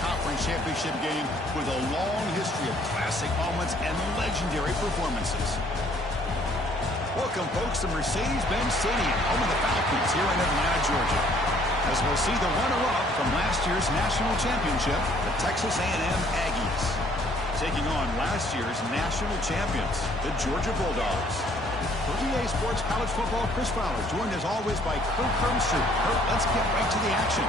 conference championship game with a long history of classic moments and legendary performances. Welcome, folks, to Mercedes-Benz Stadium, home of the Falcons here in Atlanta, Georgia. As we'll see the runner-up from last year's national championship, the Texas A&M Aggies, taking on last year's national champions, the Georgia Bulldogs. For EA Sports College Football, Chris Fowler, joined as always by Kurt Krumstrup. Kurt, let's get right to the action.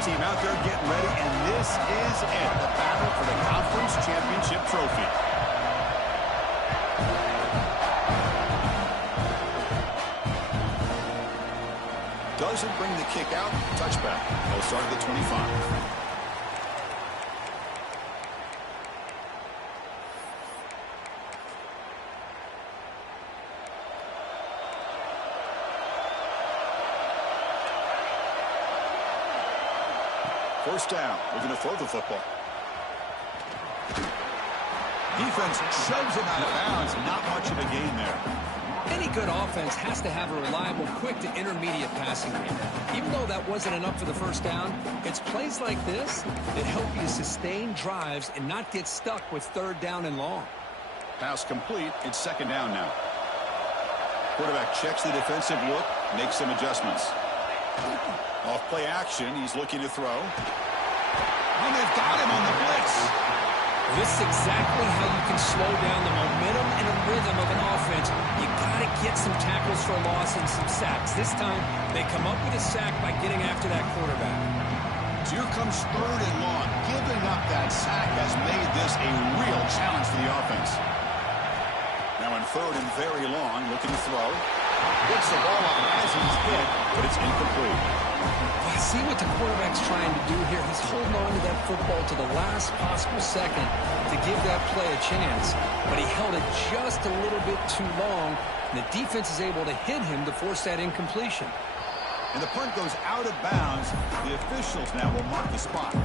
Team out there getting ready, and this is it, the battle for the conference championship trophy. Doesn't bring the kick out, touchback. They'll start at the 25. First down, we're going to throw the football. Defense shoves him out of bounds. Not much of a gain there. Any good offense has to have a reliable, quick to intermediate passing game. Even though that wasn't enough for the first down, it's plays like this that help you sustain drives and not get stuck with third down and long. Pass complete. It's second down now. Quarterback checks the defensive look, makes some adjustments. Off play action, he's looking to throw. And they've got him on the blitz. This is exactly how you can slow down the momentum and a rhythm of an offense. You got to get some tackles for a loss and some sacks. This time, they come up with a sack by getting after that quarterback. So here comes third and long. Giving up that sack has made this a real challenge for the offense. Now in third and very long, looking to throw. Gets the ball up as he's hit, but it's incomplete. I see what the quarterback's trying to do here. He's holding on to that football to the last possible second to give that play a chance. But he held it just a little bit too long, and the defense is able to hit him to force that incompletion. And the punt goes out of bounds. The officials now will mark the spot.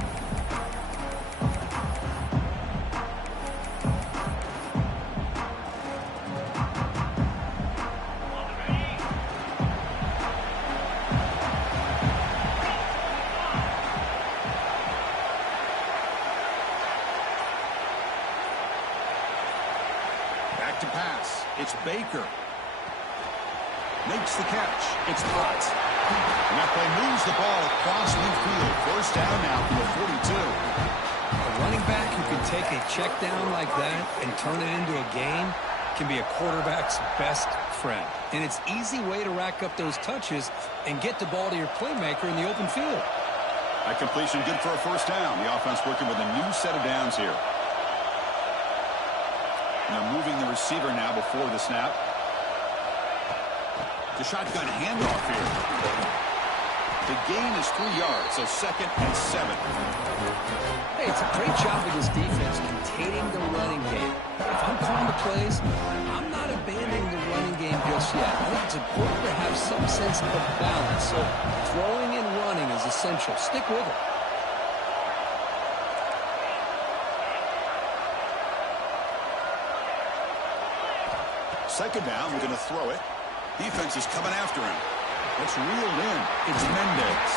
To pass. It's Baker. Makes the catch. It's hot. And that play moves the ball across midfield. First down now from the 42. A running back who can take a check down like that and turn it into a gain can be a quarterback's best friend. And it's an easy way to rack up those touches and get the ball to your playmaker in the open field. That completion good for a first down. The offense working with a new set of downs here. Now moving the receiver now before the snap. The shotgun handoff here. The gain is 3 yards, so second and 7. Hey, it's a great job of this defense containing the running game. If I'm calling the plays, I'm not abandoning the running game just yet. I think it's important to have some sense of balance. So throwing and running is essential. Stick with it. Second down, we're going to throw it. Defense is coming after him. It's reeled in. It's Mendez.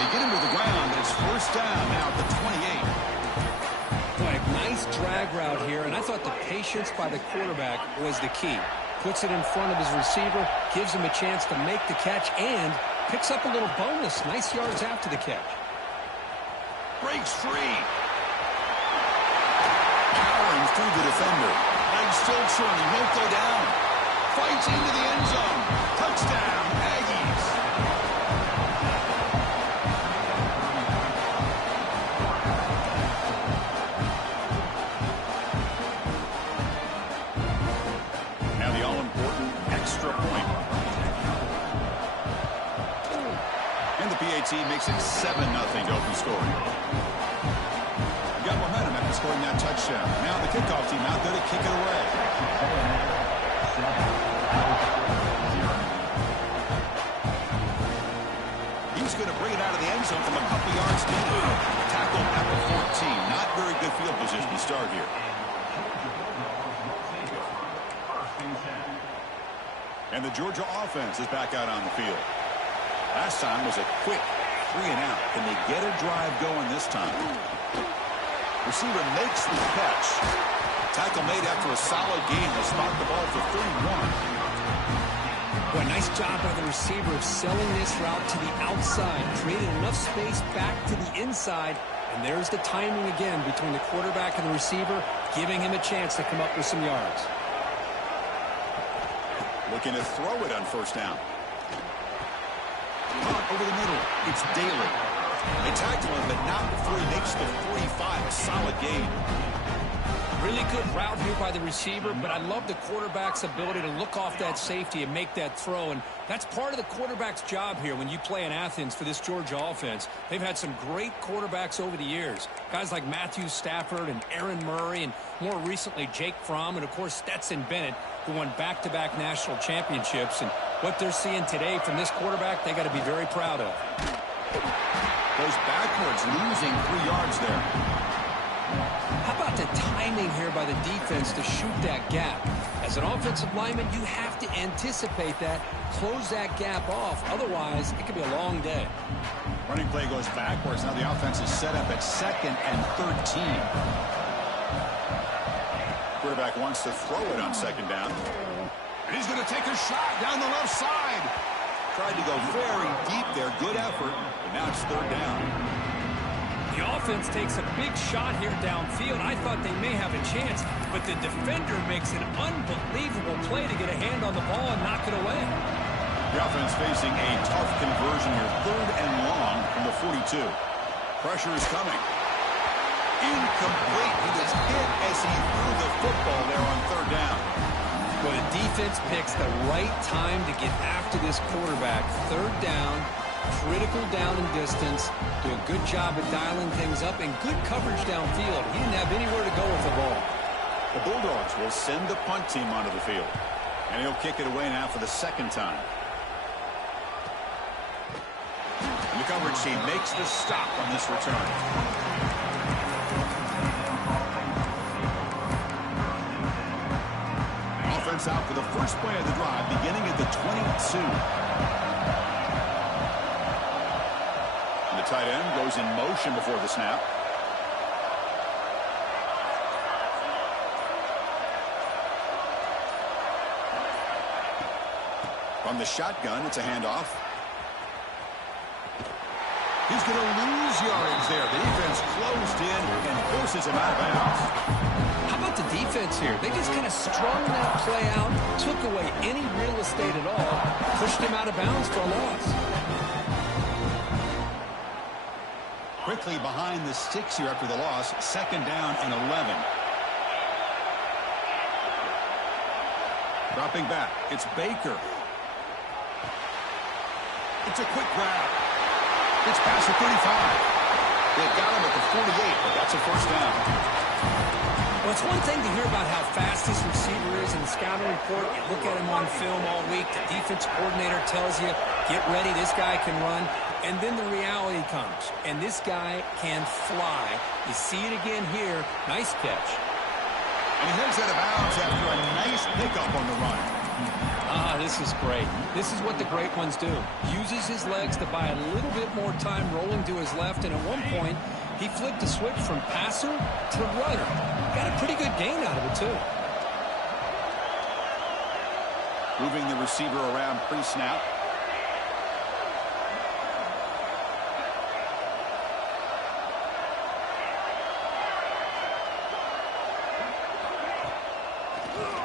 They get him to the ground. It's first down now at the 28. Boy, nice drag route here, and I thought the patience by the quarterback was the key. Puts it in front of his receiver, gives him a chance to make the catch, and picks up a little bonus. Nice yards after the catch. Breaks free. Powering through the defender. Legs still churning, won't go down. Fights into the end zone. Touchdown, Aggies. Now the all-important extra point. And the PAT makes it 7-0 to open scoring. Got momentum after scoring that touchdown. Now the kickoff team out there to kick it away. He's going to bring it out of the end zone from a couple yards deep. Tackled at the 14. Not very good field position to start here. And the Georgia offense is back out on the field. Last time was a quick 3-and-out. Can they get a drive going this time? Receiver makes the catch. Tackle made after a solid gain to spot the ball for 31. Boy, nice job by the receiver of selling this route to the outside, creating enough space back to the inside. And there's the timing again between the quarterback and the receiver, giving him a chance to come up with some yards. Looking to throw it on first down. Caught over the middle. It's Daly. They tackle him, but not before he makes the 45. A solid gain. Really good route here by the receiver, but I love the quarterback's ability to look off that safety and make that throw. And that's part of the quarterback's job here when you play in Athens for this Georgia offense. They've had some great quarterbacks over the years. Guys like Matthew Stafford and Aaron Murray, and more recently Jake Fromm, and of course Stetson Bennett, who won back-to-back national championships. And what they're seeing today from this quarterback, they got to be very proud of. Goes backwards, losing 3 yards there. How about the timing here by the defense to shoot that gap? As an offensive lineman, you have to anticipate that, close that gap off. Otherwise, it could be a long day. Running play goes backwards. Now the offense is set up at 2nd and 13. Quarterback wants to throw it on 2nd down. And he's going to take a shot down the left side. Tried to go very deep there. Good effort. But now it's 3rd down. The offense takes a big shot here downfield. I thought they may have a chance, but the defender makes an unbelievable play to get a hand on the ball and knock it away. The offense facing a tough conversion here. 3rd and long from the 42. Pressure is coming. Incomplete. He was hit as he threw the football there on 3rd down. Well, the defense picks the right time to get after this quarterback. 3rd down, critical down and distance. Do a good job of dialing things up and good coverage downfield. He didn't have anywhere to go with the ball. The Bulldogs will send the punt team onto the field. And he'll kick it away now for the 2nd time. And the coverage team makes the stop on this return. Offense out for the first play of the drive, beginning at the 22. And the tight end goes in motion before the snap. From the shotgun, it's a handoff. He's going to lose yardage there. The defense closed in and forces him out of bounds. How about the defense here? They just kind of strung that play out, took away any real estate at all, pushed him out of bounds for a loss. Quickly behind the sticks here after the loss. 2nd down and 11. Dropping back. It's Baker. It's a quick grab. It's past the 35. They've got him at the 48, but that's a 1st down. Well, it's one thing to hear about how fast this receiver is in the scouting report. You look at him on film all week. The defense coordinator tells you, get ready, this guy can run. And then the reality comes, and this guy can fly. You see it again here. Nice catch. And he heads out of bounds after a nice pickup on the run. This is great. This is what the great ones do. Uses his legs to buy a little bit more time rolling to his left, and at one point, he flipped the switch from passer to runner. Got a pretty good gain out of it, too. Moving the receiver around pre-snap.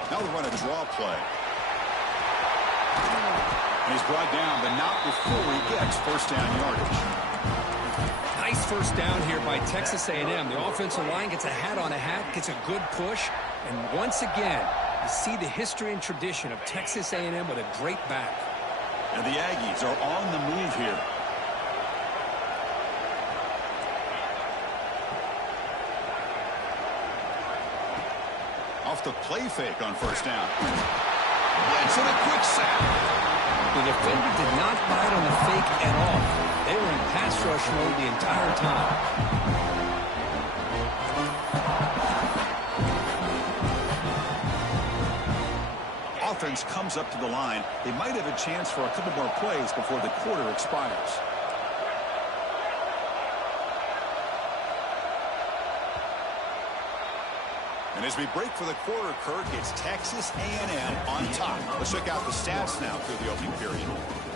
Now we run a draw play. And he's brought down, but not before he gets 1st down yardage. Nice 1st down here by Texas A&M. The offensive line gets a hat on a hat, gets a good push. And once again, you see the history and tradition of Texas A&M with a great back. And the Aggies are on the move here. Off the play fake on first down. Blitz and a quick sack. The defender did not bite on the fake at all. They were in pass rush mode the entire time. Offense comes up to the line. They might have a chance for a couple more plays before the quarter expires. And as we break for the quarter, Kirk, it's Texas A&M on top. Let's check out the stats now through the opening period.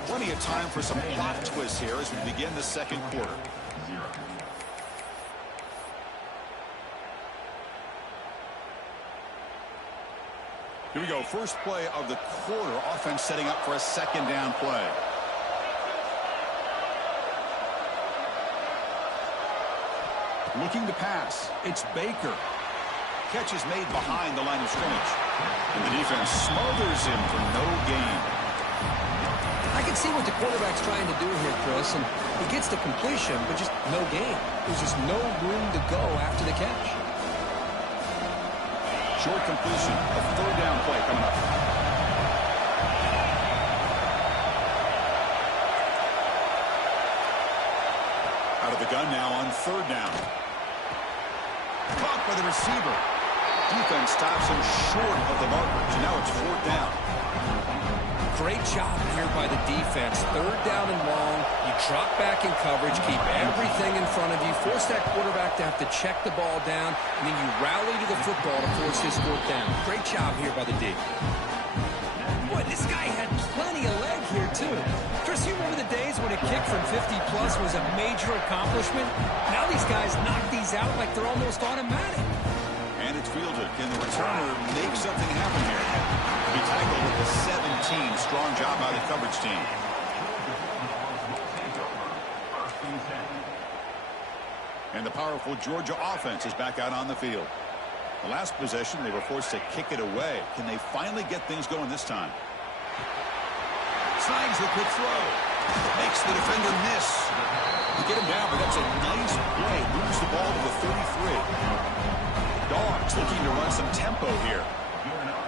Plenty of time for some plot twists here as we begin the second quarter. Here we go. First play of the quarter. Offense setting up for a second down play. Looking to pass. It's Baker. Catch is made behind the line of scrimmage. And the defense smothers him for no gain. I can see what the quarterback's trying to do here, Chris, and he gets the completion, but just no gain. There's just no room to go after the catch. Short completion. A third down play coming up. Out of the gun now on third down. Caught by the receiver. Defense stops him short of the markers, and now it's fourth down. Great job here by the defense. Third down and long. You drop back in coverage, keep everything in front of you, force that quarterback to have to check the ball down, and then you rally to the football to force this fourth down. Great job here by the D. Boy, this guy had plenty of leg here, too. Chris, you remember the days when a kick from 50-plus was a major accomplishment? Now these guys knock these out like they're almost automatic. And it's fielded. Can the returner make something happen here? He tackled with the 17. Strong job by the coverage team. And the powerful Georgia offense is back out on the field. The last possession, they were forced to kick it away. Can they finally get things going this time? Slides the quick throw. Makes the defender miss. To get him down, but that's a nice play. Moves the ball to the 33. Dogs looking to run some tempo here.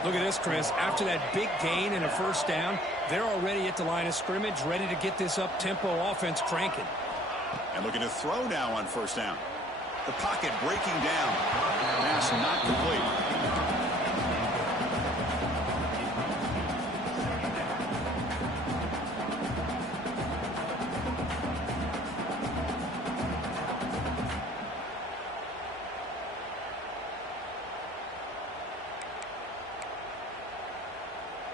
Look at this, Chris. After that big gain and a first down, they're already at the line of scrimmage, ready to get this up-tempo offense cranking. And looking to throw now on first down. The pocket breaking down. Pass not complete.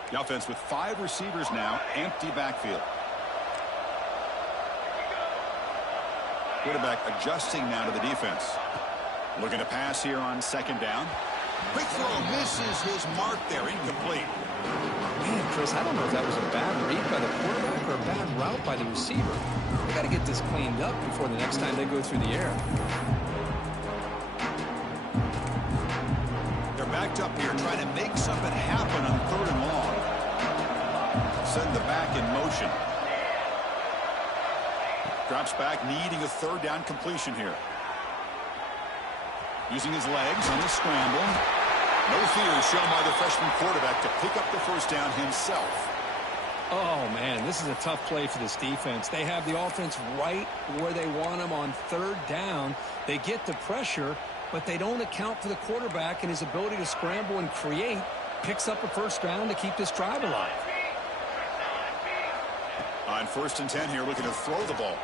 The offense with 5 receivers now, empty backfield. Quarterback adjusting now to the defense. Looking to pass here on second down. Quick throw misses his mark there, incomplete. Man, Chris, I don't know if that was a bad read by the quarterback or a bad route by the receiver. They got to get this cleaned up before the next time they go through the air. They're backed up here trying to make something happen on third and long. Send the back in motion. Drops back, needing a third down completion here. Using his legs on the scramble. No fear shown by the freshman quarterback to pick up the first down himself. Oh, man, this is a tough play for this defense. They have the offense right where they want them on third down. They get the pressure, but they don't account for the quarterback and his ability to scramble and create. Picks up a first down to keep this drive alive. On first and 10 here, looking to throw the ball.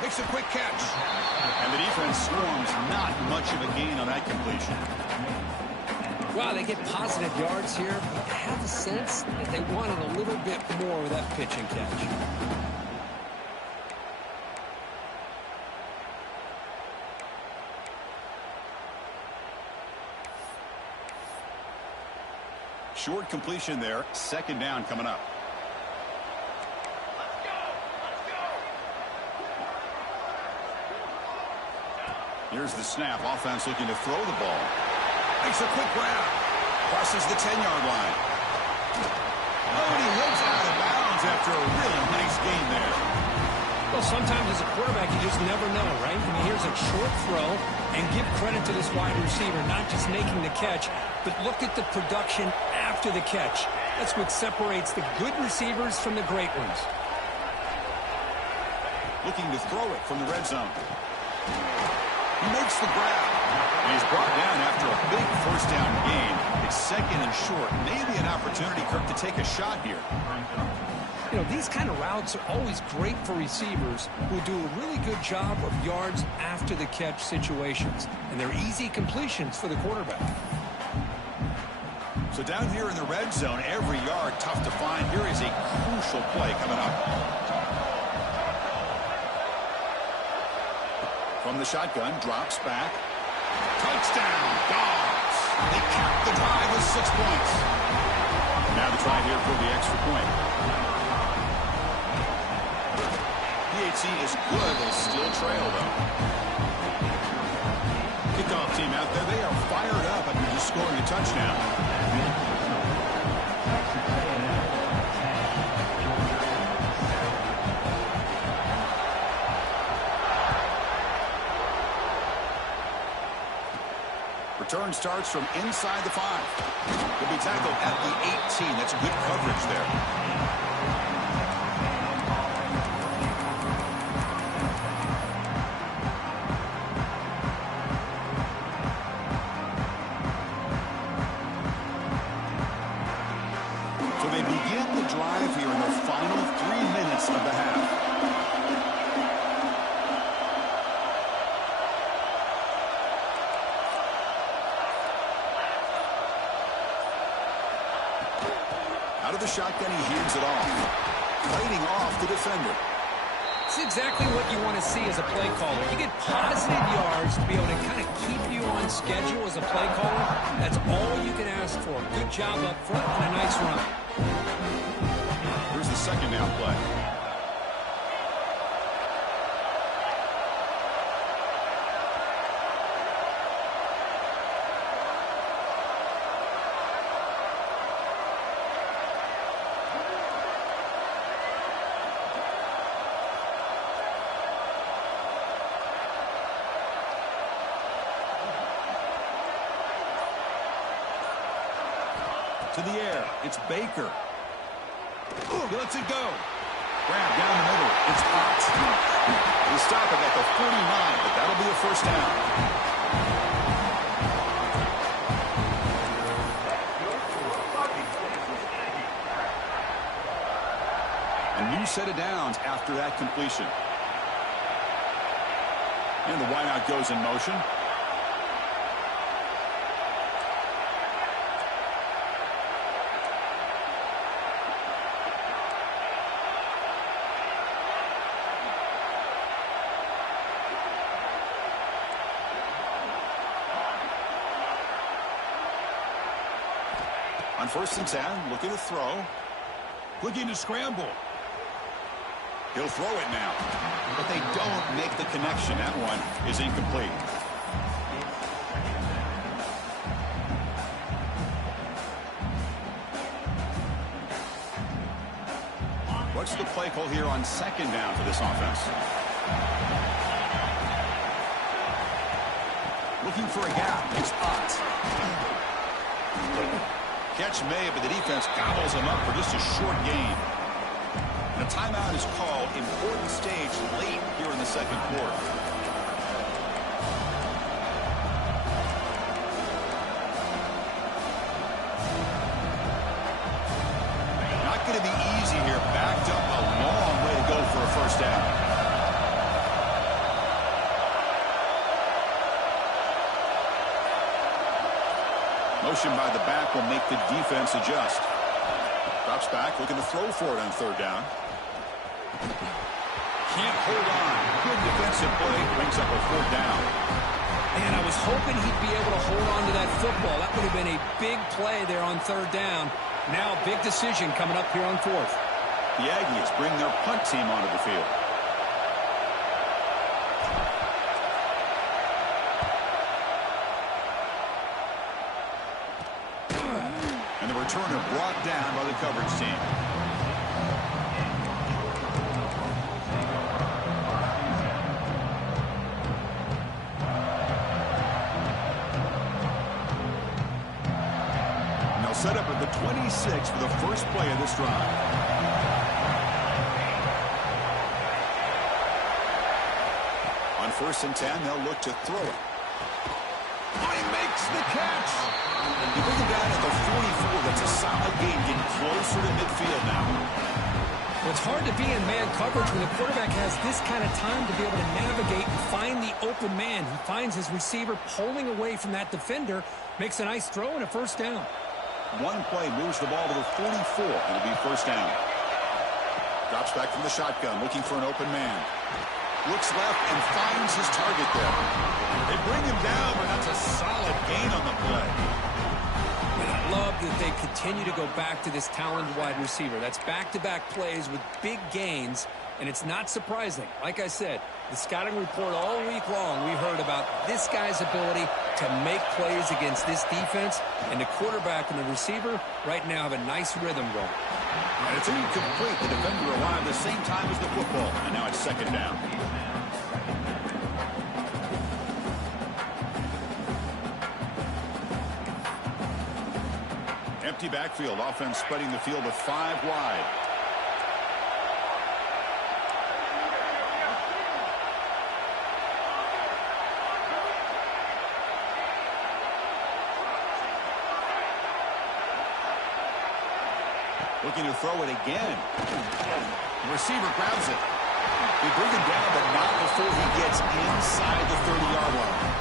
Makes a quick catch. And the defense swarms, not much of a gain on that completion. Wow, they get positive yards here, but I have a sense that they wanted a little bit more of that pitch and catch. Short completion there, second down coming up. Here's the snap. Offense looking to throw the ball. Makes a quick grab. Crosses the 10-yard line. Oh, and he heads out of bounds after a really nice gain there. Well, sometimes as a quarterback, you just never know, right? I mean, here's a short throw, and give credit to this wide receiver, not just making the catch, but look at the production after the catch. That's what separates the good receivers from the great ones. Looking to throw it from the red zone. He makes the grab. And he's brought down after a big first down gain. It's second and short. Maybe an opportunity, Kirk, to take a shot here. You know, these kind of routes are always great for receivers who do a really good job of yards after the catch situations. And they're easy completions for the quarterback. So down here in the red zone, every yard tough to find. Here is a crucial play coming up. From the shotgun, drops back. Touchdown, Dogs. They cap the drive with 6 points. Now the try here for the extra point. PHC is good. They still trail, though. Kickoff team out there. They are fired up after just scoring a touchdown. Return starts from inside the 5. He'll be tackled at the 18. That's good coverage there. So they begin the drive here in the final 3 minutes of the half. Out of the shotgun, he heaves it off. Fighting off the defender. It's exactly what you want to see as a play caller. You get positive yards to be able to kind of keep you on schedule as a play caller. That's all you can ask for. Good job up front and a nice run. Here's the second down play. To the air. It's Baker. He lets it go. Grab down the middle. It's Potts. They stop it at the 49, but that'll be a first down. A new set of downs after that completion. And the wideout goes in motion. On 1st and 10, looking to throw. Looking to scramble. He'll throw it now. But they don't make the connection. That one is incomplete. What's the play call here on 2nd down for this offense? Looking for a gap. It's Potts. Catch made, but the defense gobbles him up for just a short gain. And a timeout is called. Important stage late here in the second quarter. Not going to be easy here. Backed up a long way to go for a first down. Motion by the back will make the defense adjust. Drops back, looking to throw for it on 3rd down. Can't hold on. Good defensive play, brings up a 4th down. Man, I was hoping he'd be able to hold on to that football. That would have been a big play there on 3rd down. Now a big decision coming up here on 4th. The Aggies bring their punt team onto the field. And the returner brought down by the coverage team. set up at the 26 for the first play of this drive. On 1st and 10, they'll look to throw it. Oh, he makes the catch. You bring him down at the 44. That's a solid gain, getting closer to midfield now. Well, it's hard to be in man coverage when the quarterback has this kind of time to be able to navigate and find the open man. He finds his receiver pulling away from that defender, makes a nice throw and a first down. One play moves the ball to the 44. It'll be first down. Drops back from the shotgun, looking for an open man. Looks left and finds his target there. They bring him down, but that's a solid gain on the play. And I love that they continue to go back to this talented wide receiver. That's back-to-back plays with big gains, and it's not surprising. Like I said, the scouting report all week long, we heard about this guy's ability to make plays against this defense, and the quarterback and the receiver right now have a nice rhythm going. And it's incomplete. The defender arrived the same time as the football, and now it's second down. Empty backfield, offense spreading the field with 5 wide. Looking to throw it again. The receiver grabs it. They bring him down, but not before he gets inside the 30-yard line.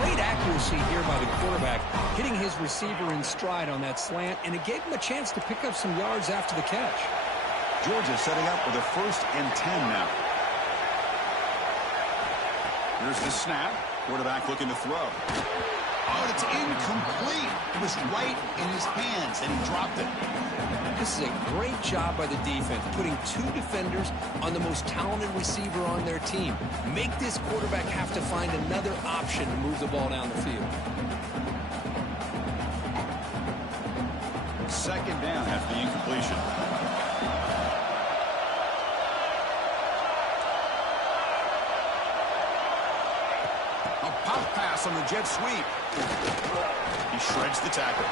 Great accuracy here by the quarterback, hitting his receiver in stride on that slant, and it gave him a chance to pick up some yards after the catch. Georgia setting up with a 1st and 10 now. Here's the snap. Quarterback looking to throw. Oh, it's incomplete. It was right in his hands, and he dropped it. This is a great job by the defense, putting 2 defenders on the most talented receiver on their team. Make this quarterback have to find another option to move the ball down the field. Second down after the incompletion. A pop pass on the jet sweep. He shreds the tackle.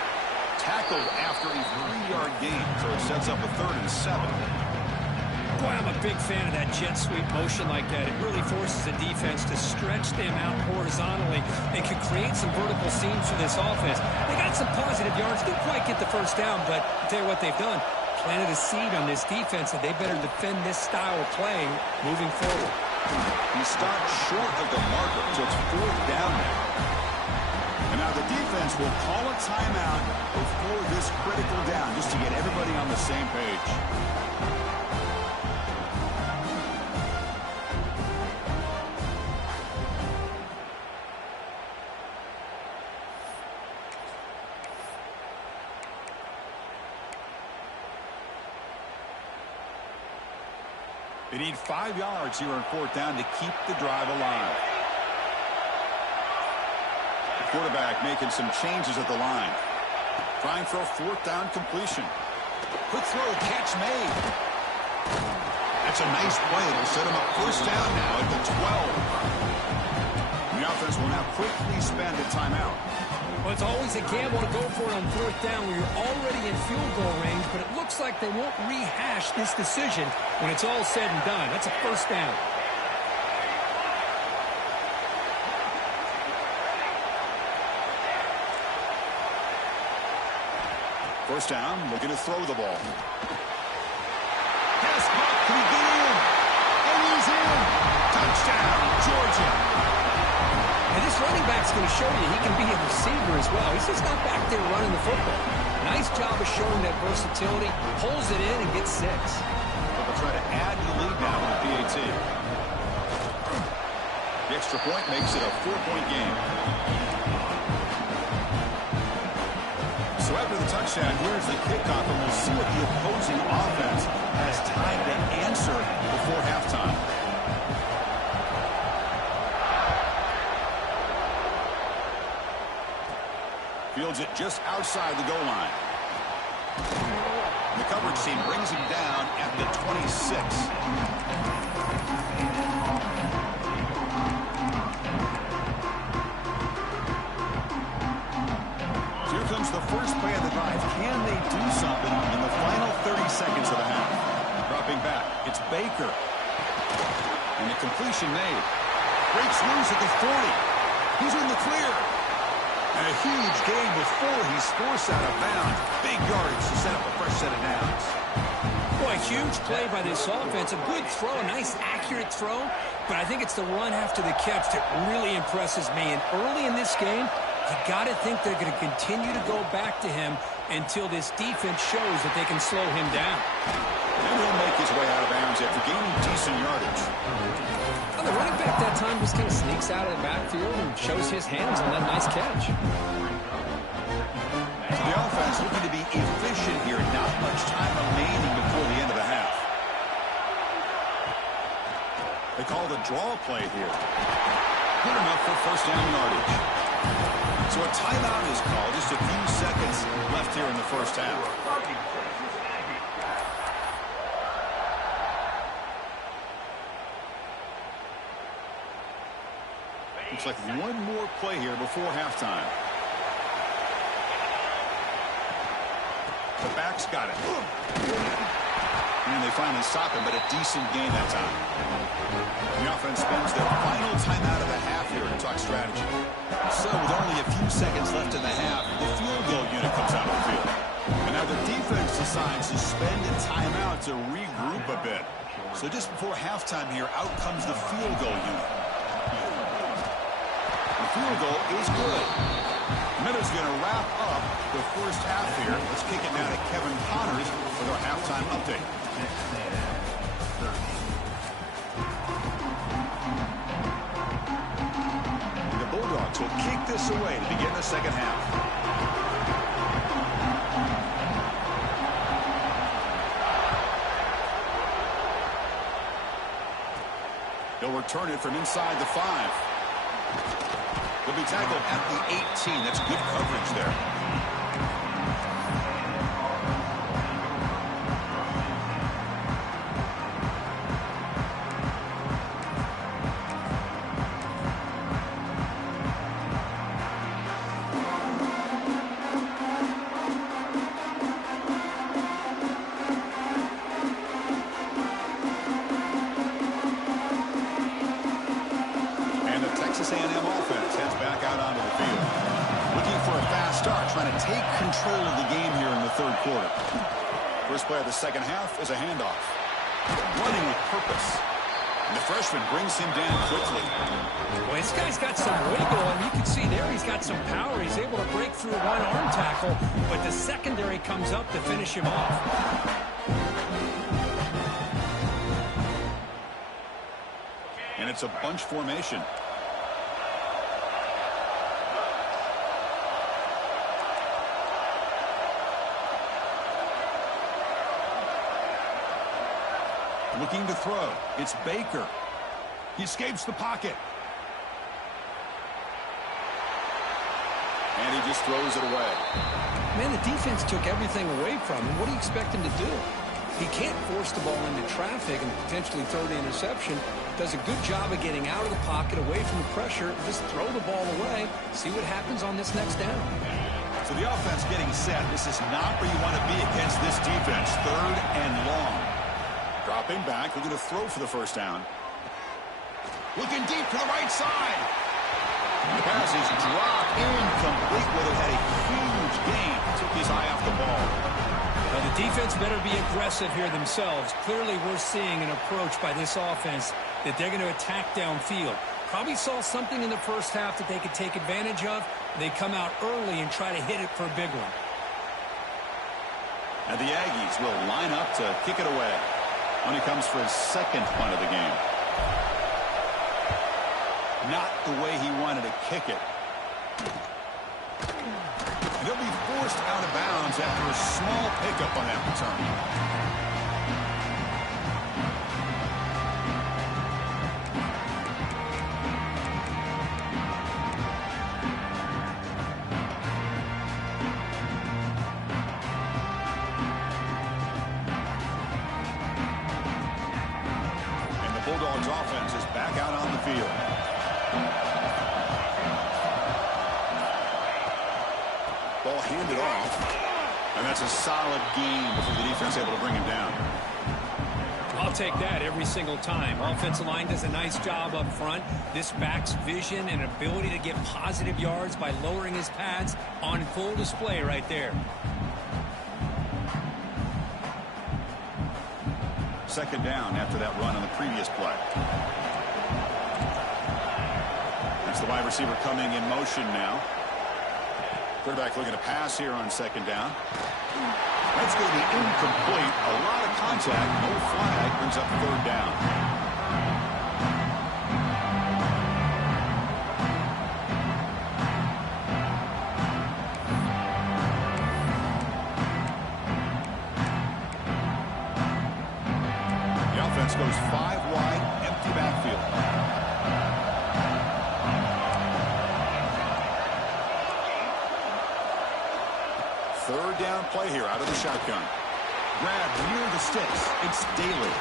Tackled after a 3-yard gain, so it sets up a 3rd and 7. Boy, I'm a big fan of that jet sweep motion like that. It really forces the defense to stretch them out horizontally and can create some vertical seams for this offense. They got some positive yards. Didn't quite get the first down, but I'll tell you what they've done. Planted a seed on this defense, and they better defend this style of playing moving forward. He stopped short of the marker, so it's 4th down now. And now the defense will call a timeout before this critical down, just to get everybody on the same page. They need 5 yards here on 4th down to keep the drive alive. The quarterback making some changes at the line. Trying for a 4th down completion. Quick throw, catch made. That's a nice play. It'll set him up 1st down now at the 12. The offense will now quickly spend a timeout. Well, it's always a gamble to go for it on 4th down when you're already in field goal range, but it looks like they won't rehash this decision when it's all said and done. That's a 1st down. First down, looking to throw the ball. Pass caught, can he get in? And he's in! Touchdown, Georgia! And this running back's going to show you he can be a receiver as well. He's just not back there running the football. Nice job of showing that versatility. Pulls it in and gets 6. They'll try to add to the lead now with PAT. The extra point makes it a 4-point game. So after the touchdown, here's the kickoff, and we'll see what the opposing offense has time to answer before halftime. Fields it just outside the goal line. The coverage team brings him down at the 26. Here comes was the first play of the drive. Can they do something in the final 30 seconds of the half? Dropping back, it's Baker. And the completion made. Breaks loose at the 40. He's in the clear. And a huge gain before he's forced out of bounds. Big yardage to set up a fresh set of downs. Boy, huge play by this offense. A good throw, a nice accurate throw. But I think it's the run after the catch that really impresses me. And early in this game, you got to think they're going to continue to go back to him until this defense shows that they can slow him down. And he'll make his way out of bounds after gaining decent yardage. The running back that time just kind of sneaks out of the backfield and shows his hands on that nice catch. So the offense looking to be efficient here. Not much time remaining before the end of the half. They call the draw play here. Good enough for first down yardage. So a timeout is called. Just a few seconds left here in the first half. Looks like one more play here before halftime. The back's got it. And they finally stop him, but a decent gain that time. The offense spends their final timeout of the half here to talk strategy. So with only a few seconds left in the half, the field goal unit comes out of the field. And now the defense decides to spend a timeout to regroup a bit. So just before halftime here, out comes the field goal unit. The field goal is good. Miller's going to wrap up the first half here. Let's kick it now to Kevin Connors with our halftime update. The Bulldogs will kick this away to begin the second half. They'll return it from inside the 5. They'll be tackled at the 18. That's good coverage there. Texas A&M offense heads back out onto the field. Looking for a fast start, trying to take control of the game here in the third quarter. First play of the second half is a handoff. Running with purpose. And the freshman brings him down quickly. Well, this guy's got some wiggle, and you can see there he's got some power. He's able to break through one arm tackle, but the secondary comes up to finish him off. And it's a bunch formation. Looking to throw. It's Baker. He escapes the pocket. And he just throws it away. Man, the defense took everything away from him. What do you expect him to do? He can't force the ball into traffic and potentially throw the interception. Does a good job of getting out of the pocket, away from the pressure. Just throw the ball away. See what happens on this next down. So the offense getting set. This is not where you want to be against this defense. Third and long. Dropping back, looking to throw for the first down. Looking deep to the right side. The pass is dropped incomplete, where they had a huge gain. Took his eye off the ball. Well, the defense better be aggressive here themselves. Clearly, we're seeing an approach by this offense that they're going to attack downfield. Probably saw something in the first half that they could take advantage of. They come out early and try to hit it for a big one. And the Aggies will line up to kick it away. When he comes for his second punt of the game. Not the way he wanted to kick it. And he'll be forced out of bounds after a small pickup on that return. Bulldogs offense is back out on the field. Ball handed off. And that's a solid gain before the defense able to bring him down. I'll take that every single time. Offensive line does a nice job up front. This back's vision and ability to get positive yards by lowering his pads on full display right there. Second down after that run on the previous play. That's the wide receiver coming in motion now. Quarterback looking to pass here on second down. That's going to be incomplete. A lot of contact. No flag. Brings up third down. Goes 5 wide, empty backfield. Third down play here out of the shotgun. Grab near the sticks. It's Daly.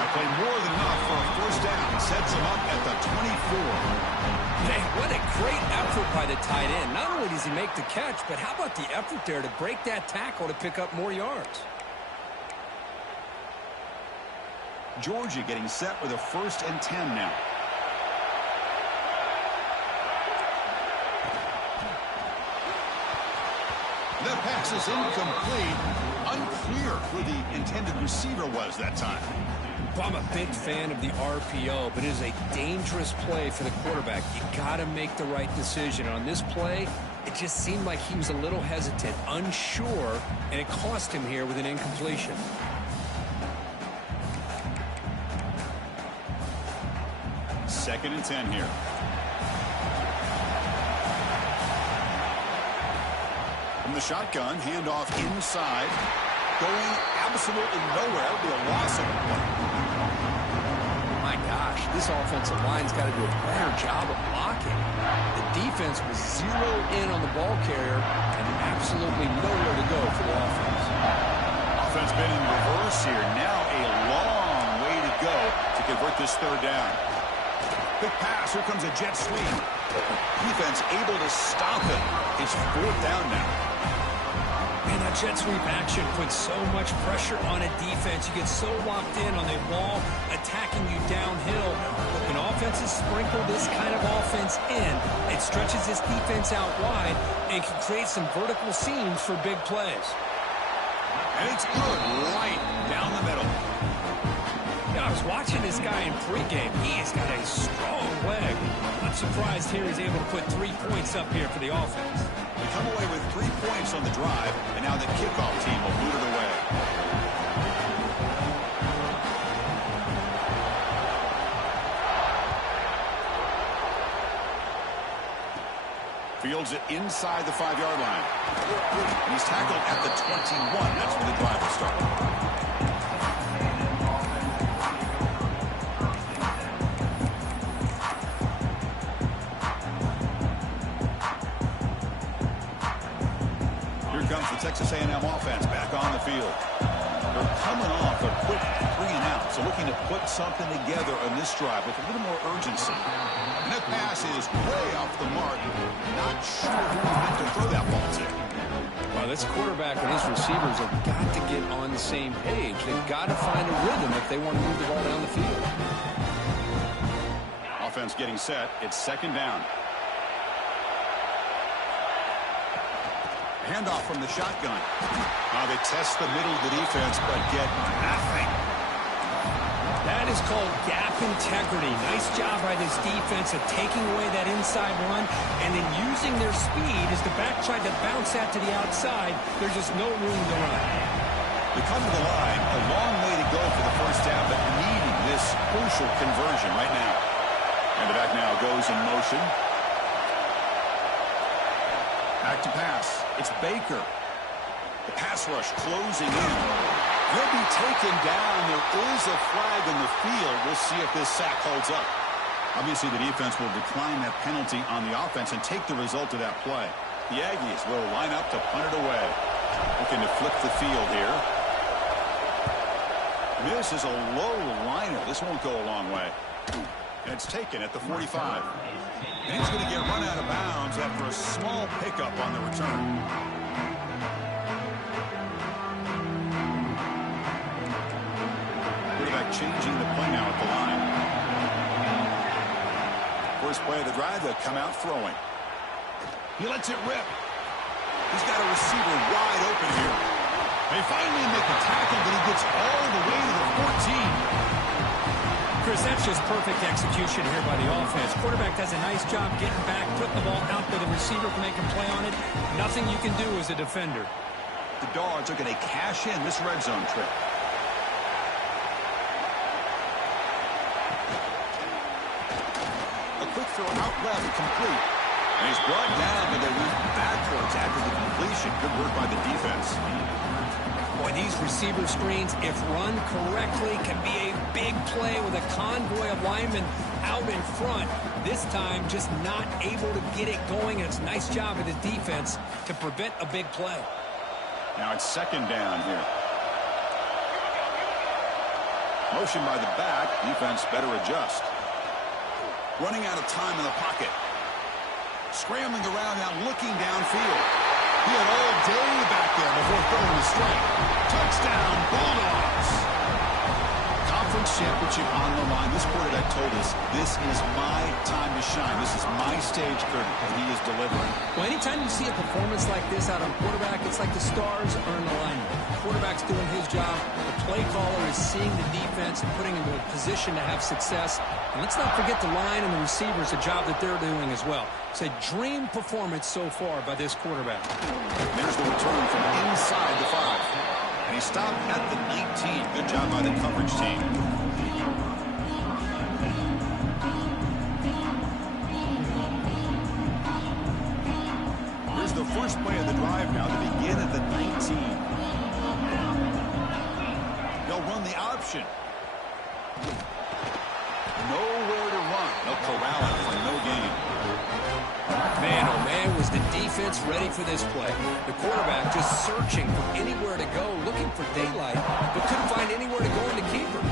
Now played more than enough for a first down. Sets him up at the 24. Man, what a great effort by the tight end. Not only does he make the catch, but how about the effort there to break that tackle to pick up more yards? Georgia getting set with a 1st and 10 now. The pass is incomplete. Unclear who the intended receiver was that time. Well, I'm a big fan of the RPO, but it is a dangerous play for the quarterback. You got to make the right decision. On this play, it just seemed like he was a little hesitant, unsure, and it cost him here with an incompletion. Second and 10 here. From the shotgun, handoff inside. Going absolutely nowhere. It'll be a loss of one. My gosh, this offensive line's got to do a better job of blocking. The defense was zeroed in on the ball carrier and absolutely nowhere to go for the offense. Offense been in reverse here. Now a long way to go to convert this third down. Big pass. Here comes a jet sweep. Defense able to stop it. It's fourth down now. Man, that jet sweep action puts so much pressure on a defense. You get so locked in on the ball attacking you downhill. But when offenses sprinkle this kind of offense in, it stretches this defense out wide and can create some vertical seams for big plays. And it's good right down the middle. I was watching this guy in pregame. He has got a strong leg. I'm surprised here he's able to put 3 points up here for the offense. They come away with 3 points on the drive, and now the kickoff team will boot it away. Fields it inside the 5-yard line. And he's tackled at the 21. That's where the drive will start. Texas A&M offense back on the field. They're coming off a quick 3-and-out, so looking to put something together on this drive with a little more urgency. And that pass is way off the mark. Not sure who he meant to throw that ball to. Well, this quarterback and his receivers have got to get on the same page. They've got to find a rhythm if they want to move the ball down the field. Offense getting set. It's second down. Handoff from the shotgun. They test the middle of the defense, but get nothing. That is called gap integrity. Nice job by this defense of taking away that inside run and then using their speed as the back tried to bounce that to the outside. There's just no room to run. They come to the line. A long way to go for the first down, but needing this crucial conversion right now. And the back now goes in motion. Back to pass. It's Baker. The pass rush closing in. He'll be taken down. There is a flag in the field. We'll see if this sack holds up. Obviously, the defense will decline that penalty on the offense and take the result of that play. The Aggies will line up to punt it away. Looking to flip the field here. This is a low liner. This won't go a long way. And it's taken at the 45. And he's going to get run out of bounds after a small pickup on the return. changing the play now at the line. First play of the drive, they'll come out throwing. He lets it rip. He's got a receiver wide open here. They finally make the tackle, but he gets all the way to the 14. Chris, that's just perfect execution here by the offense. Quarterback does a nice job getting back, putting the ball out there. The receiver can make a play on it. Nothing you can do as a defender. The Dogs are going to cash in this red zone trip. A quick throw out left, complete. And he's brought down, but they move backwards after the completion. Good work by the defense. Boy, these receiver screens, if run correctly, can be a big play with a convoy of linemen out in front. This time, just not able to get it going. And it's a nice job of the defense to prevent a big play. Now it's second down here. Motion by the back. Defense better adjust. Running out of time in the pocket. Scrambling around now, looking downfield. He had all day back there before throwing the strike. Touchdown, Bulldogs. Conference championship on the line. This quarterback told us, this is my time to shine. This is my stage curtain, and he is delivering. Well, anytime you see a performance like this out of a quarterback, it's like the stars are in alignment. The quarterback's doing his job. The play caller is seeing the defense and putting him in a position to have success. And let's not forget the line and the receivers, a job that they're doing as well. It's a dream performance so far by this quarterback. There's the return from inside the 5. And he stopped at the 19. Good job by the coverage team. Here's the first play of the drive now to begin at the 19. They'll run the option. Nowhere to run. They'll corral it for no gain. Man, oh man, was the defense ready for this play. The quarterback just searching for anywhere to go, looking for daylight, but couldn't find anywhere to go in the keeper.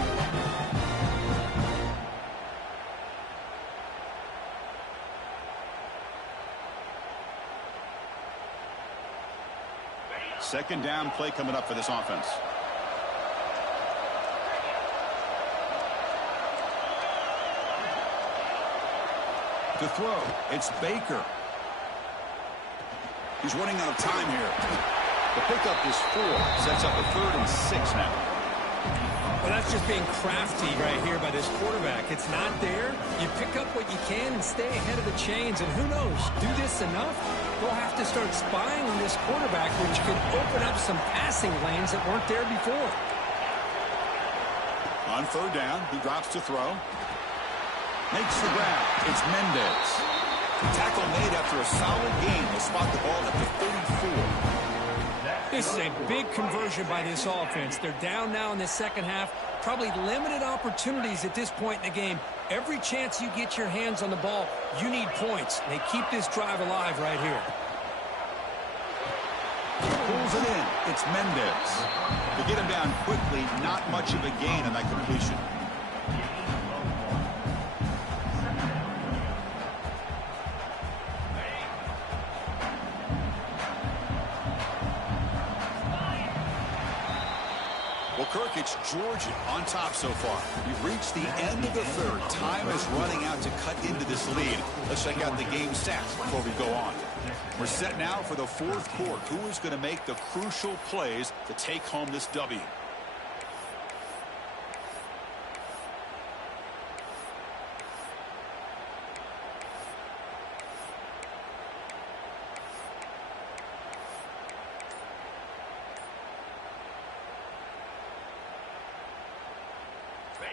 Second down play coming up for this offense. To throw, it's Baker. He's running out of time here. The pickup is 4. Sets up a 3rd and 6 now. Well, that's just being crafty right here by this quarterback. It's not there. You pick up what you can and stay ahead of the chains. And who knows, do this enough, they'll have to start spying on this quarterback, which could open up some passing lanes that weren't there before. On 3rd down, he drops to throw. Makes the grab. It's Mendez. Tackle made after a solid gain. They'll spot the ball at the 34. This is a big conversion by this offense. They're down now in the second half. Probably limited opportunities at this point in the game. Every chance you get your hands on the ball, you need points. They keep this drive alive right here. Pulls it in. It's Mendez. To get him down quickly, not much of a gain on that completion. Well, Kirk, it's Georgia on top so far. We've reached the end of the 3rd. Time is running out to cut into this lead. Let's check out the game stats before we go on. We're set now for the 4th quarter. Who is going to make the crucial plays to take home this W?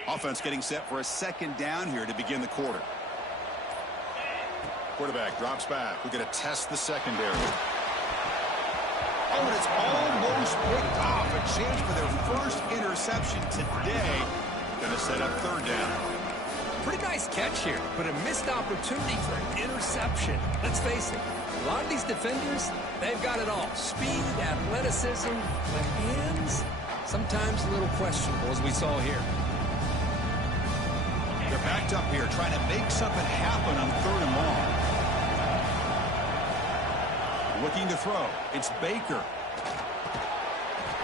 Offense getting set for a second down here to begin the quarter. Quarterback drops back. We're going to test the secondary. Oh, and it's almost picked off. A chance for their first interception today. Going to set up 3rd down. Pretty nice catch here, but a missed opportunity for an interception. Let's face it, a lot of these defenders, they've got it all. Speed, athleticism, but hands, sometimes a little questionable, as we saw here. They're backed up here, trying to make something happen on 3rd and long. Looking to throw. It's Baker.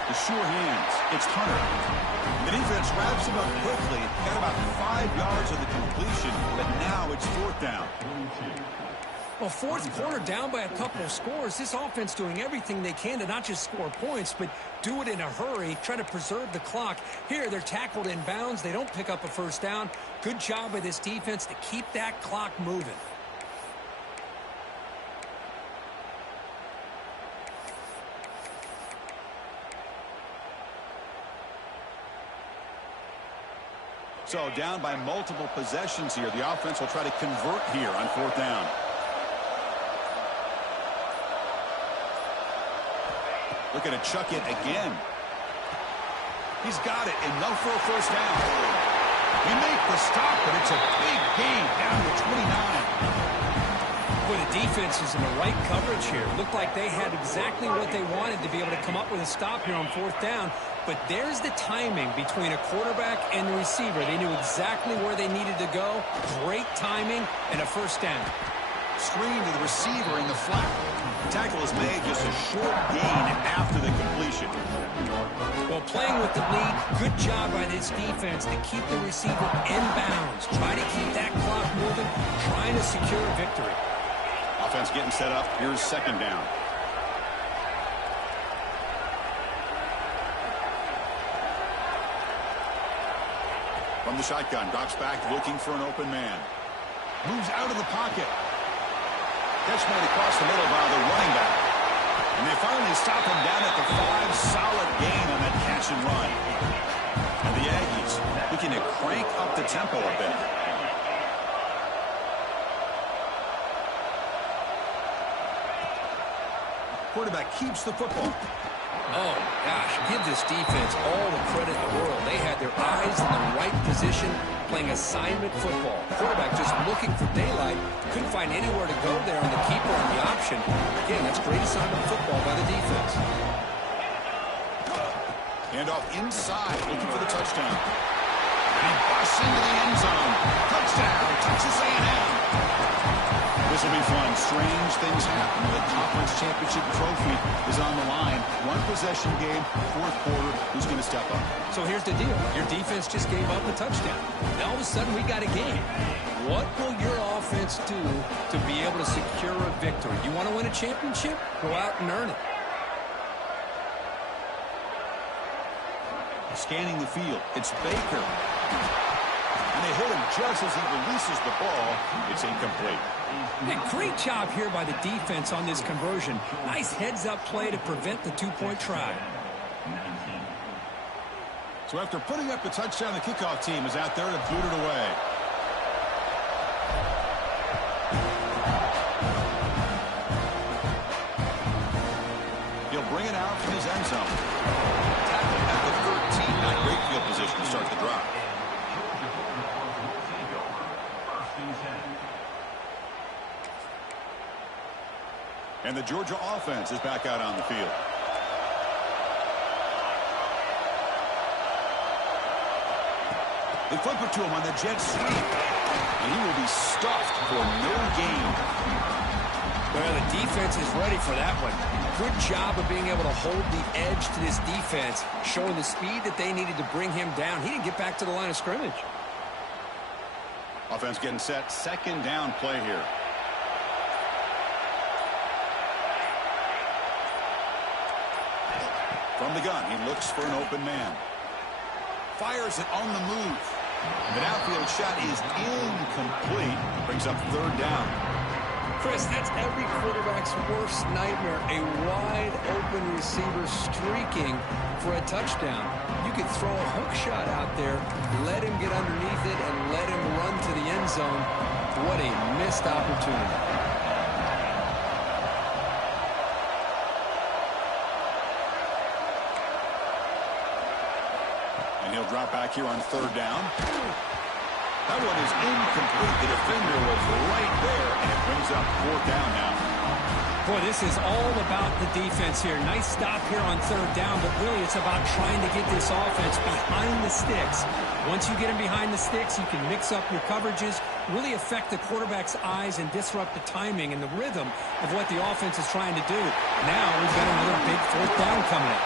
The sure hands. It's Hunter. The defense wraps him up quickly. Got about 5 yards of the completion, but now it's 4th down. Well, 4th quarter down by a couple of scores. This offense doing everything they can to not just score points, but do it in a hurry, try to preserve the clock. Here, they're tackled in bounds. They don't pick up a 1st down. Good job by this defense to keep that clock moving. So down by multiple possessions here. The offense will try to convert here on 4th down. Looking to chuck it again. He's got it, enough for a 1st down. We make the stop, but it's a big gain down to 29. Boy, the defense is in the right coverage here. Looked like they had exactly what they wanted to be able to come up with a stop here on 4th down. But there's the timing between a quarterback and the receiver. They knew exactly where they needed to go. Great timing and a 1st down. Screen to the receiver in the flat. Tackle is made, just a short gain after the completion. Well, playing with the lead, good job by this defense to keep the receiver in bounds. Try to keep that clock moving, trying to secure a victory. Offense getting set up. Here's 2nd down. From the shotgun, drops back, looking for an open man. Moves out of the pocket. Catch made across the middle by the running back. And they finally stop him down at the 5. Solid gain on that catch and run. And the Aggies looking to crank up the tempo a bit. Quarterback keeps the football. Oh, gosh, give this defense all the credit in the world. They had their eyes in the right position, playing assignment football. Quarterback just looking for daylight. Couldn't find anywhere to go there on the keeper and the option. Again, that's great assignment football by the defense. Handoff inside, looking for the touchdown. And he busts into the end zone. Touchdown, Texas A&M. This will be fun. Strange things happen. The conference championship trophy is on the line. 1 possession game, 4th quarter. Who's going to step up? So here's the deal. Your defense just gave up a touchdown. Now all of a sudden we got a game. What will your offense do to be able to secure a victory? You want to win a championship? Go out and earn it. Scanning the field. It's Baker. And they hit him just as he releases the ball. It's incomplete. Hey, great job here by the defense on this conversion. Nice heads-up play to prevent the 2-point try. So after putting up the touchdown, the kickoff team is out there to boot it away. He'll bring it out from his end zone. Tackled at the 13. Not great field position to start the drive. And the Georgia offense is back out on the field. They flip it to him on the jet sweep. And he will be stuffed for no gain. Well, the defense is ready for that one. Good job of being able to hold the edge to this defense, showing the speed that they needed to bring him down. He didn't get back to the line of scrimmage. Offense getting set. 2nd down play here. From the gun, he looks for an open man. Fires it on the move. The outfield shot is incomplete. Brings up 3rd down. Chris, that's every quarterback's worst nightmare. A wide-open receiver streaking for a touchdown. You could throw a hook shot out there, let him get underneath it, and let him run to the end zone. What a missed opportunity. He'll drop back here on 3rd down. That one is incomplete. The defender was right there, and it brings up 4th down now. Boy, this is all about the defense here. Nice stop here on 3rd down, but really it's about trying to get this offense behind the sticks. Once you get them behind the sticks, you can mix up your coverages, really affect the quarterback's eyes and disrupt the timing and the rhythm of what the offense is trying to do. Now we've got another big 4th down coming up.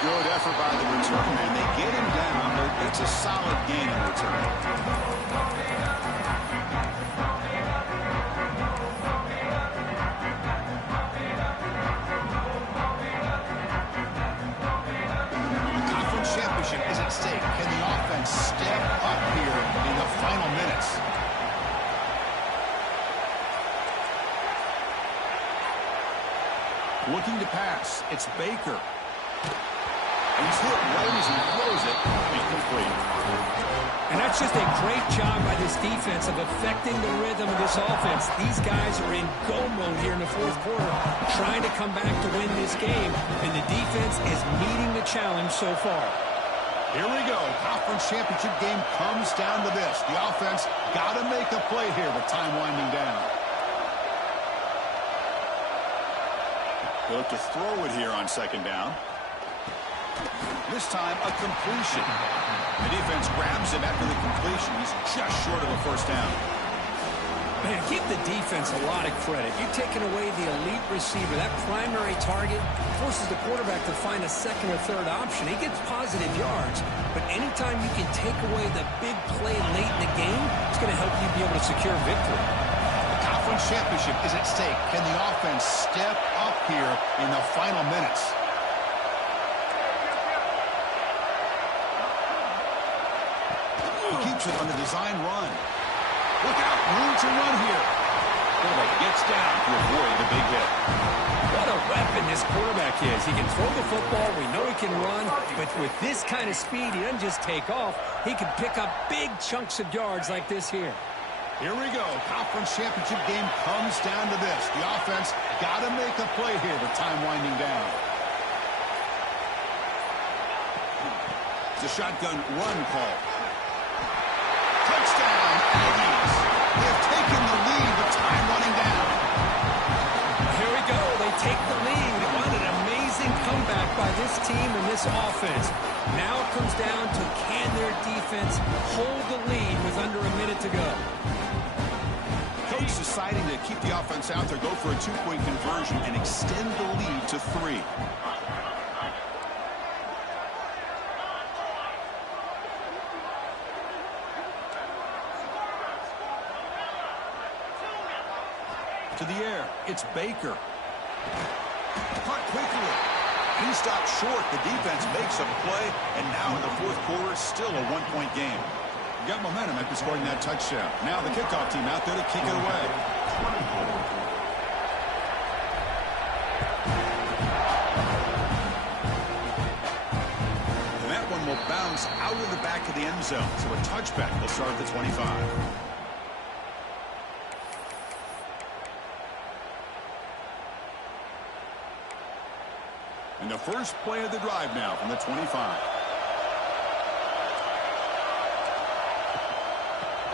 Good effort by the return man. They get him down, but it's a solid gain in return. The conference championship is at stake. Can the offense step up here in the final minutes? Looking to pass. It's Baker. And he's hit right as he throws it. Incomplete. And that's just a great job by this defense of affecting the rhythm of this offense. These guys are in go mode here in the fourth quarter, trying to come back to win this game, and the defense is meeting the challenge so far. Here we go. Conference championship game comes down to this. The offense got to make a play here with time winding down. They look to throw it here on second down. This time, a completion. The defense grabs him after the completion. He's just short of a first down. Man, give the defense a lot of credit. You're taking away the elite receiver. That primary target forces the quarterback to find a second or third option. He gets positive yards, but anytime you can take away the big play late in the game, it's going to help you be able to secure victory. The conference championship is at stake. Can the offense step up here in the final minutes? He keeps it on the design run. Look out, room to run here. Quarterback gets down to avoid the big hit. What a weapon this quarterback is. He can throw the football. We know he can run. But with this kind of speed, he doesn't just take off. He can pick up big chunks of yards like this here. Here we go. Conference championship game comes down to this. The offense got to make a play here with time winding down. It's a shotgun run call. Touchdown, Aggies. They have taken the lead with time running down. Here we go. They take the lead. What an amazing comeback by this team and this offense. Now it comes down to can their defense hold the lead with under a minute to go. Coach deciding to keep the offense out there, go for a two-point conversion, and extend the lead to 3. To the air, it's Baker. Caught quickly. He stopped short. The defense makes a play, and now in the fourth quarter, still a one-point game. Got momentum after scoring that touchdown. Now the kickoff team out there to kick it away. And that one will bounce out of the back of the end zone. So a touchback will start at the 25. And the first play of the drive now from the 25.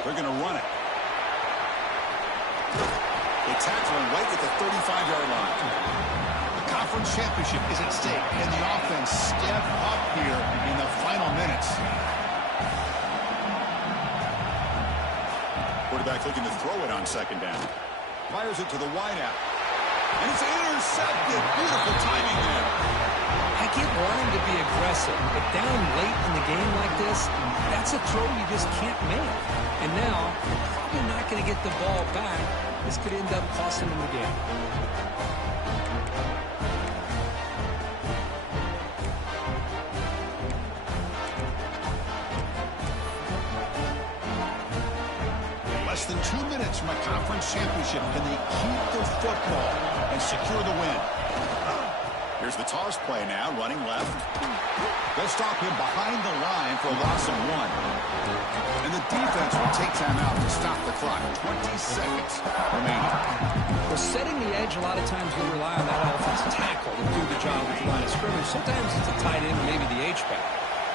They're going to run it. They tackle him right at the 35-yard line. The conference championship is at stake. Can the offense step up here in the final minutes? Quarterback looking to throw it on second down. Fires it to the wideout. And it's intercepted. Beautiful timing there. I get wanting to be aggressive, but down late in the game like this, that's a throw you just can't make. And now, you're probably not going to get the ball back. This could end up costing them the game. Less than 2 minutes from a conference championship. Can they keep the football and secure the win? Here's the toss play now, running left. They'll stop him behind the line for a loss of 1. And the defense will take time out to stop the clock. 20 seconds remaining. Well, setting the edge, a lot of times we rely on that offensive tackle to do the job with the line of scrimmage. Sometimes it's a tight end or maybe the H-back.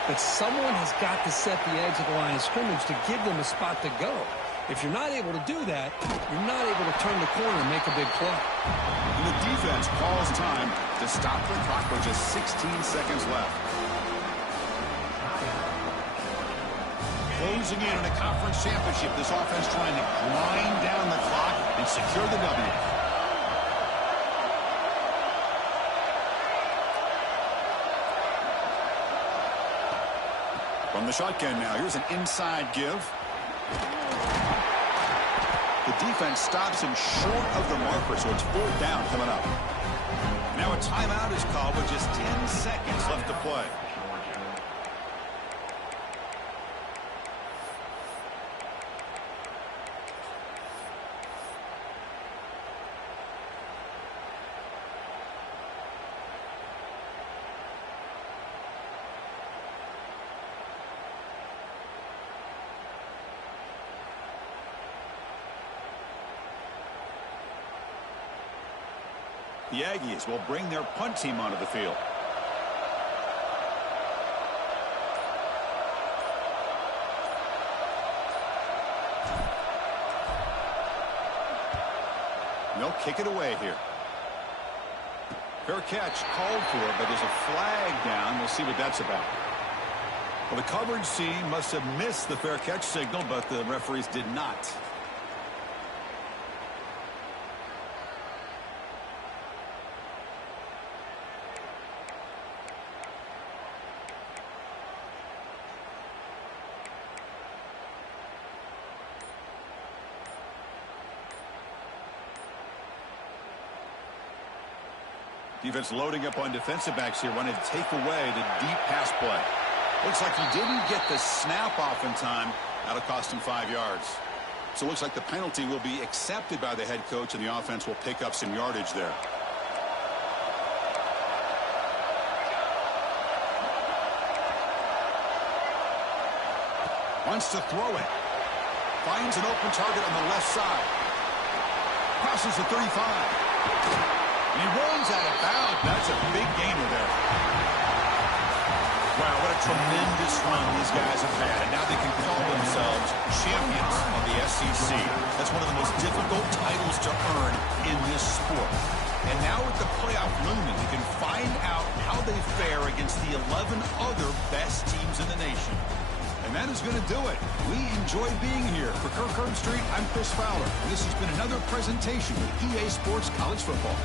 But someone has got to set the edge of the line of scrimmage to give them a spot to go. If you're not able to do that, you're not able to turn the corner and make a big play. And the defense calls time to stop the clock with just 16 seconds left. Closing in on a conference championship, this offense trying to grind down the clock and secure the W. From the shotgun now, here's an inside give. The defense stops him short of the marker, so it's 4th down coming up. Now a timeout is called with just 10 seconds left to play. The Aggies will bring their punt team onto the field. They'll kick it away here. Fair catch called for, but there's a flag down. We'll see what that's about. Well, the coverage team must have missed the fair catch signal, but the referees did not. Defense loading up on defensive backs here, wanted to take away the deep pass play. Looks like he didn't get the snap off in time. That'll cost him 5 yards. So it looks like the penalty will be accepted by the head coach, and the offense will pick up some yardage there. Wants to throw it. Finds an open target on the left side. Crosses the 35. And he runs out of bounds. That's a big gainer there. Wow, what a tremendous run these guys have had. And now they can call themselves champions of the SEC. That's one of the most difficult titles to earn in this sport. And now with the playoff looming, you can find out how they fare against the 11 other best teams in the nation. And that is going to do it. We enjoy being here. For Kirk Herbstreit, I'm Chris Fowler. And this has been another presentation with EA Sports College Football.